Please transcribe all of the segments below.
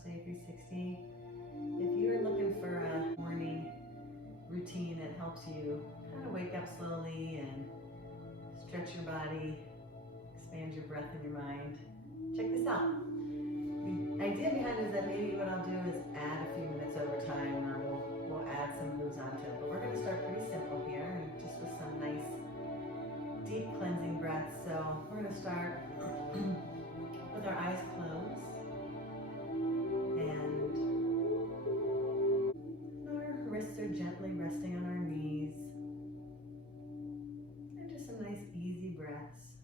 Stay 360. If you're looking for a morning routine that helps you kind of wake up slowly and stretch your body, expand your breath and your mind, check this out. The idea behind it is that maybe what I'll do is add a few minutes over time, or we'll add some moves onto it. But we're going to start pretty simple here, and just with some nice deep cleansing breaths. So we're going to start with our eyes closed, and our wrists are gently resting on our knees, and just some nice easy breaths.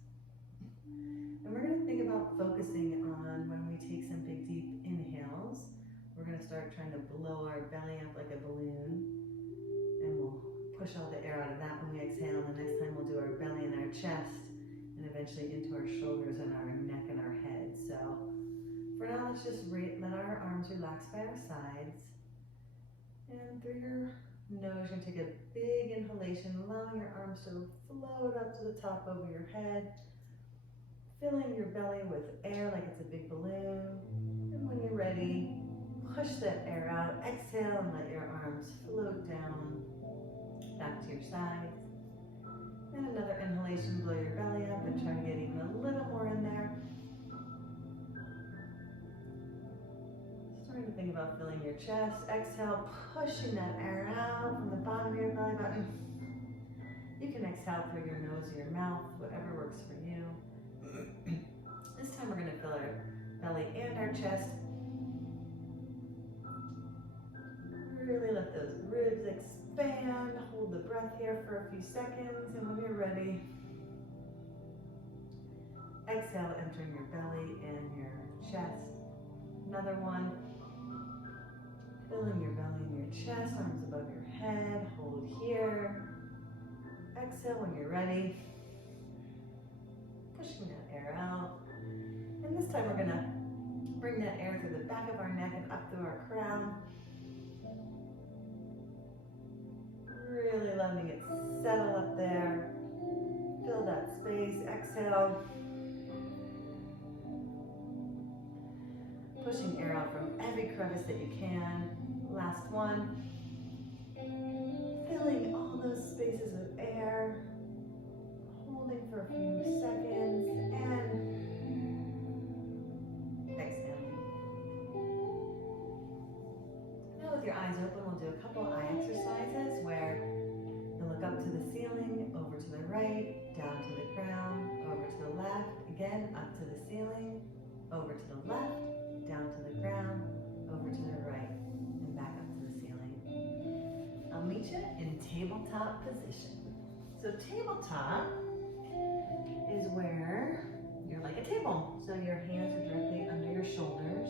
And we're going to think about focusing on when we take some big deep inhales. We're going to start trying to blow our belly up like a balloon, and we'll push all the air out of that when we exhale. And the next time we'll do our belly and our chest, and eventually into our shoulders and our neck and our head. So for now, let's just let our arms relax by our sides. And through your nose, you're going to take a big inhalation, allowing your arms to float up to the top over your head, filling your belly with air like it's a big balloon. And when you're ready, push that air out, exhale, and let your arms float down back to your sides. And another inhalation, blow your belly up and try to get even a little more in there. Starting to think about filling your chest. Exhale, pushing that air out from the bottom of your belly button. You can exhale through your nose or your mouth, whatever works for you. This time we're going to fill our belly and our chest. Really let those ribs expand. Hold the breath here for a few seconds, and when you're ready, exhale, entering your belly and your chest. Another one. Filling your belly and your chest, arms above your head. Hold here. Exhale when you're ready. Pushing that air out. And this time we're going to bring that air through the back of our neck and up through our crown. Really letting it settle up there. Fill that space. Exhale. Pushing air out from every crevice that you can. Last one. Filling all those spaces with air. Holding for a few seconds and exhaling. Now with your eyes open, we'll do a couple eye exercises where you look up to the ceiling, over to the right, down to the ground, over to the left, again up to the ceiling, over to the left, down to the ground, over to the right, and back up to the ceiling. I'll meet you in tabletop position. So tabletop is where you're like a table. So your hands are directly under your shoulders,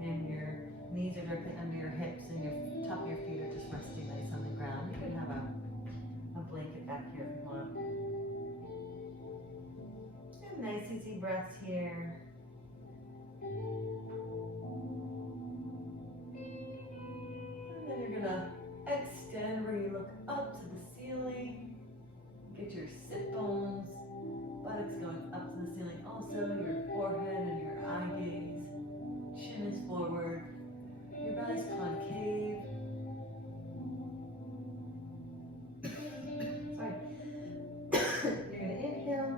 and your knees are directly under your hips, and your top of your feet are just resting nice on the ground. You can have a blanket back here if you want. And nice easy breaths here. And then you're gonna extend where you look up to the ceiling. Get your sit bones, buttocks going up to the ceiling. Also, your forehead and your eye gaze. Chin is forward. Your belly's concave. Sorry. You're going to inhale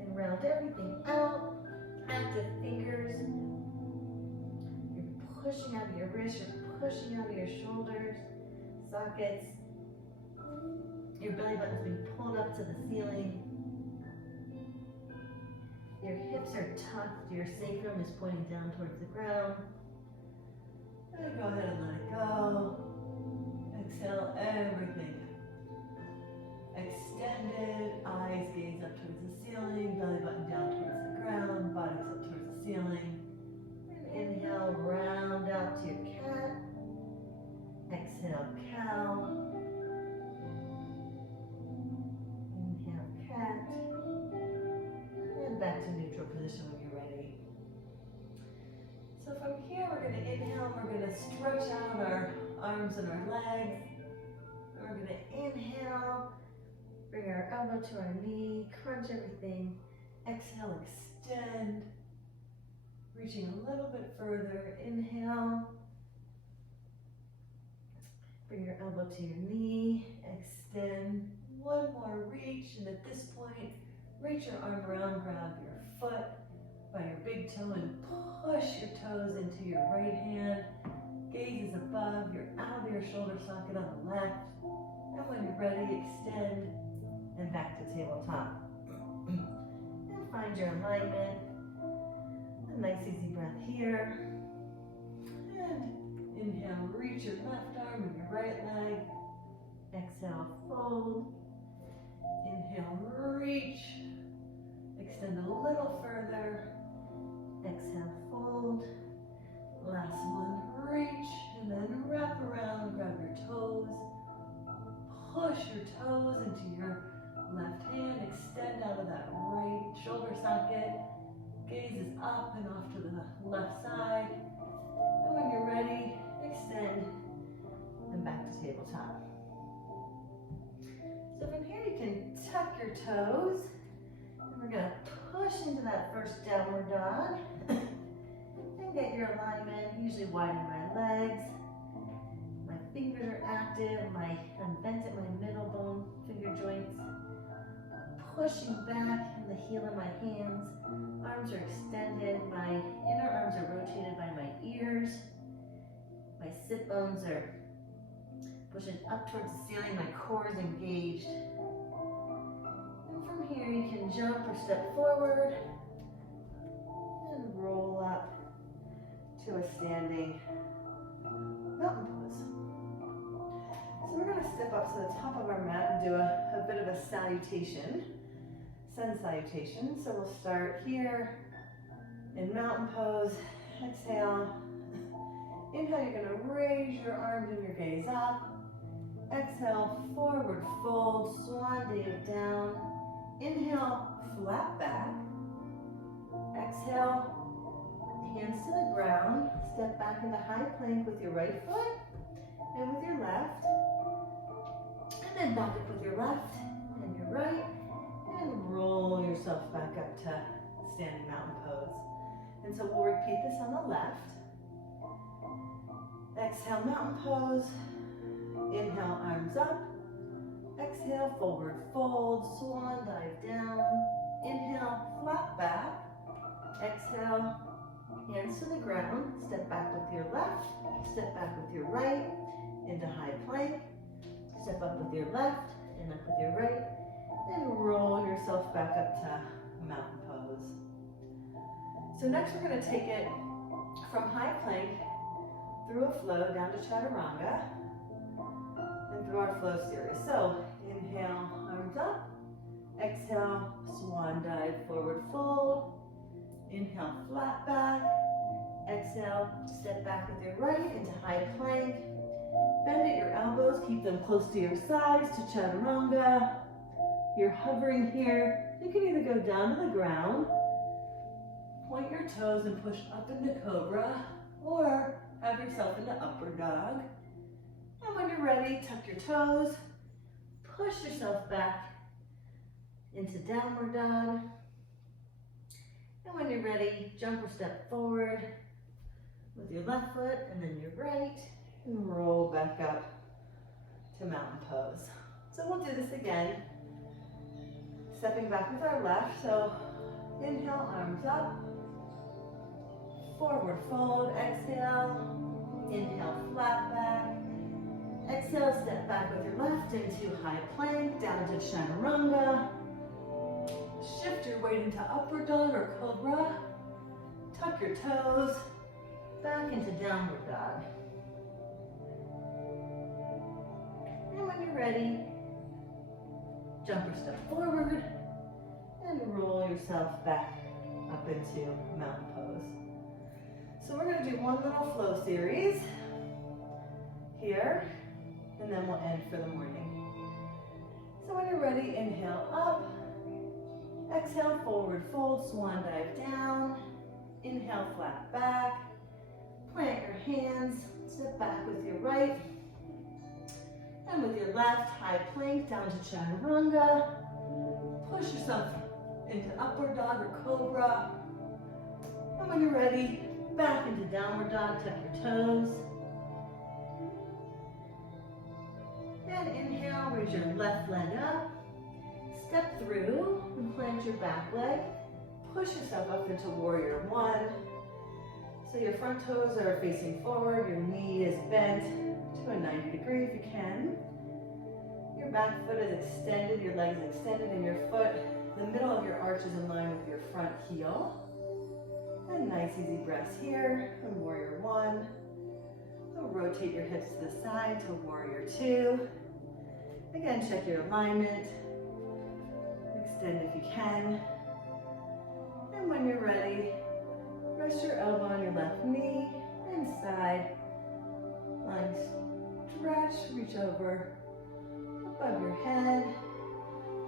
and round everything out. Active fingers. You're pushing out of your wrists. You're pushing out of your shoulders, sockets. Your belly button's being pulled up to the ceiling. Your hips are tucked. Your sacrum is pointing down towards the ground. And go ahead and let it go. Exhale everything. Extended, eyes gaze up towards the ceiling, belly button down towards the ground, buttocks up towards the ceiling. And inhale, round out to your cat. Exhale, cow. Inhale, cat. And back to neutral position when you're ready. So from here, we're going to inhale, we're going to stretch out our arms and our legs. And we're going to inhale, bring our elbow to our knee, crunch everything. Exhale, extend. Reaching a little bit further, inhale. Bring your elbow to your knee, extend. One more reach, and at this point, reach your arm around, grab your foot by your big toe and push your toes into your right hand. Gaze is above, you're out of your shoulder socket on the left. And when you're ready, extend and back to tabletop. And find your alignment. A nice easy breath here. And inhale, reach your left arm and your right leg. Exhale, fold. Inhale, reach. Extend a little further. Exhale, fold. Last one, reach. And then wrap around, grab your toes. Push your toes into your left hand. Extend out of that right shoulder socket. Gaze is up and off to the left side. And when you're ready, extend and back to tabletop. So from here you can tuck your toes. And we're going to push into that first downward dog. And get your alignment. Usually widen my legs. My fingers are active. I'm bent at my middle bone, finger joints. Pushing back in the heel of my hands. Arms are extended. My inner arms are rotated by my ears. My sit bones are pushing up towards the ceiling. My core is engaged. And from here you can jump or step forward and roll up to a standing mountain pose. So we're going to step up to the top of our mat and do a bit of a salutation, sun salutation. So we'll start here in mountain pose. Exhale. Inhale, you're going to raise your arms and your gaze up. Exhale, forward fold, swan dive down. Inhale, flat back. Exhale, hands to the ground. Step back into high plank with your right foot and with your left. And then back up with your left and your right. And roll yourself back up to standing mountain pose. And so we'll repeat this on the left. Exhale, mountain pose. Inhale, arms up. Exhale, forward fold, swan dive down. Inhale, flat back. Exhale, hands to the ground. Step back with your left. Step back with your right into high plank. Step up with your left and up with your right. And roll yourself back up to mountain pose. So next we're going to take it from high plank through a flow down to chaturanga and through our flow series. So inhale, arms up. Exhale, swan dive, forward fold. Inhale, flat back. Exhale, step back with your right into high plank. Bend at your elbows, keep them close to your sides to chaturanga. You're hovering here. You can either go down to the ground, point your toes and push up into cobra, or have yourself into upward dog. And when you're ready, tuck your toes, push yourself back into downward dog. And when you're ready, jump or step forward with your left foot and then your right, and roll back up to mountain pose. So we'll do this again. Stepping back with our left, so inhale, arms up. Forward fold, exhale. Inhale, flat back. Exhale, step back with your left into high plank, down to chaturanga. Shift your weight into upward dog or cobra. Tuck your toes, back into downward dog. And when you're ready, jump or step forward and roll yourself back up into mountain pose. So we're going to do one little flow series here, and then we'll end for the morning. So when you're ready, inhale up. Exhale, forward fold, swan dive down. Inhale, flat back. Plant your hands, step back with your right. And with your left, high plank down to chaturanga. Push yourself into upward dog or cobra. And when you're ready, back into downward dog, tuck your toes. And inhale, raise your left leg up. Step through and plant your back leg. Push yourself up into warrior one. So your front toes are facing forward, your knee is bent to a 90 degree if you can. Your back foot is extended, your legs extended, and your foot, the middle of your arch is in line with your front heel. And nice easy breaths here in warrior one. So rotate your hips to the side to warrior two. Again, check your alignment. Extend if you can. And when you're ready, rest your elbow on your left knee and side. Line stretch, reach over above your head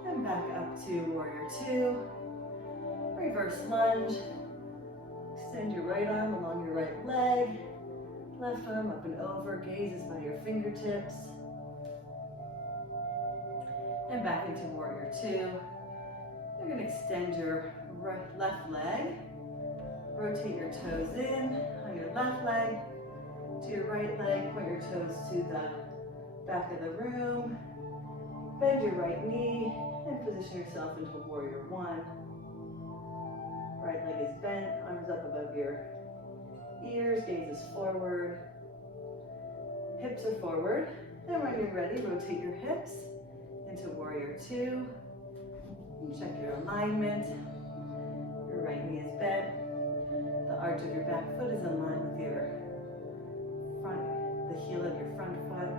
and back up to warrior two. Reverse lunge. Extend your right arm along your right leg. Left arm up and over, gazes by your fingertips. And back into warrior two. You're going to extend your left leg. Rotate your toes in on your left leg to your right leg. Point your toes to the back of the room. Bend your right knee and position yourself into warrior one. Right leg is bent, arms up above your ears, gaze is forward. Hips are forward. And when you're ready, rotate your hips into warrior two. Check your alignment. Your right knee is bent. The arch of your back foot is in line with your front, the heel of your front foot.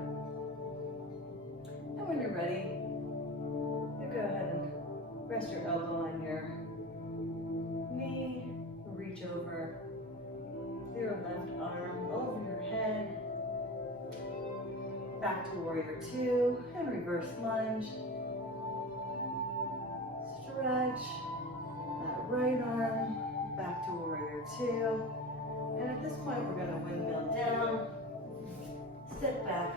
And when you're ready, you go ahead and rest your elbow on your knee. Reach over your left arm over your head. Back to warrior two and reverse lunge. Stretch that right arm back to warrior two. And at this point, we're going to windmill down, step back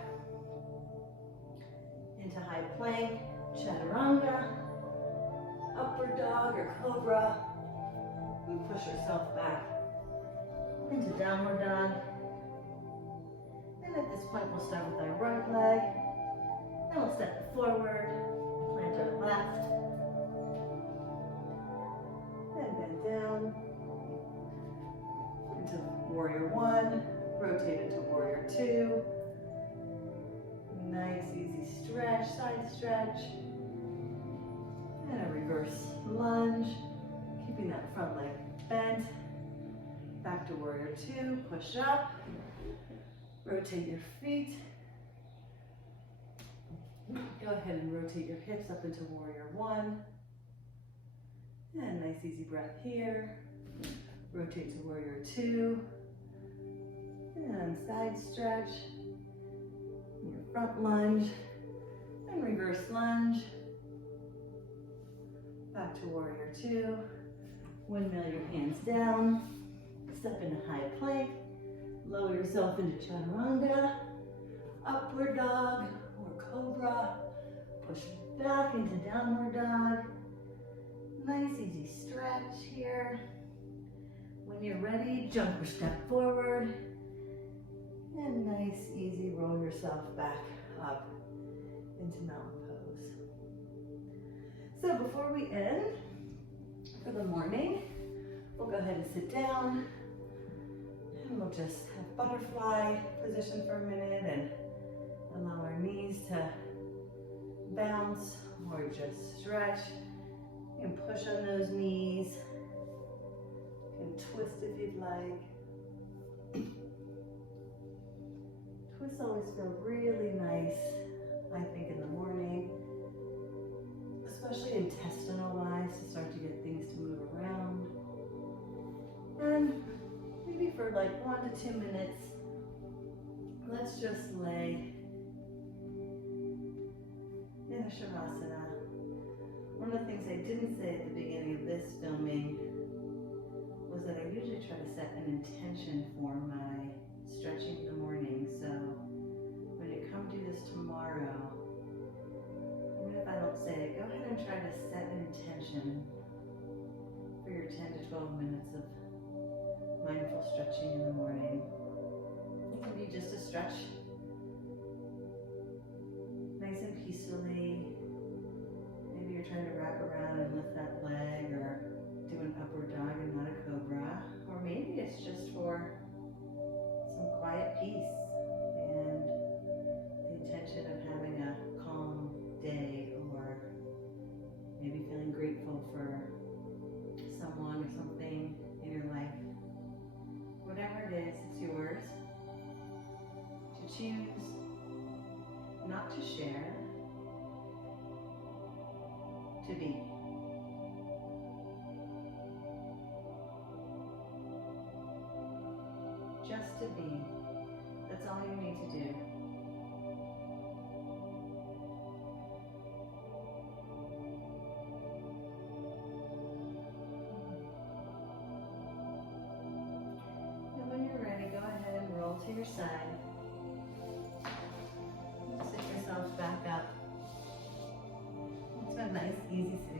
into high plank, chaturanga, upward dog or cobra, and push yourself back into downward dog. And at this point, we'll start with our right leg, then we'll step forward, plant our left, and bend down into warrior one, rotate into warrior two. Nice easy stretch, side stretch, and a reverse lunge, keeping that front leg bent. Back to warrior two, push up, rotate your feet. Go ahead and rotate your hips up into warrior one. And nice easy breath here. Rotate to warrior two. And side stretch. Your front lunge. And reverse lunge. Back to warrior two. Windmill your hands down. Step into high plank. Lower yourself into chaturanga. Upward dog or cobra. Push back into downward dog. Nice easy stretch here. When you're ready, jump or step forward. And nice easy roll yourself back up into mountain pose. So before we end for the morning, we'll go ahead and sit down. And we'll just have butterfly position for a minute and allow our knees to bounce or just stretch. You can push on those knees. You can twist if you'd like. Twists always feel really nice, I think, in the morning, especially intestinal wise, to start to get things to move around. And maybe for like 1 to 2 minutes, let's just lay in a Shavasana. One of the things I didn't say at the beginning of this filming was that I usually try to set an intention for my stretching in the morning. So when you come do this tomorrow, even if I don't say it, go ahead and try to set an intention for your 10 to 12 minutes of mindful stretching in the morning. It can be just a stretch, nice and peacefully. Maybe you're trying to wrap around and lift that leg, or do an upward dog and not a cobra. Or maybe it's just for some quiet peace and the intention of having a calm day, or maybe feeling grateful for someone or something in your life. Whatever it is, it's yours to choose not to share, to be. Just to be. That's all you need to do. And when you're ready, go ahead and roll to your side. Sit yourself back up. It's a nice, easy sitting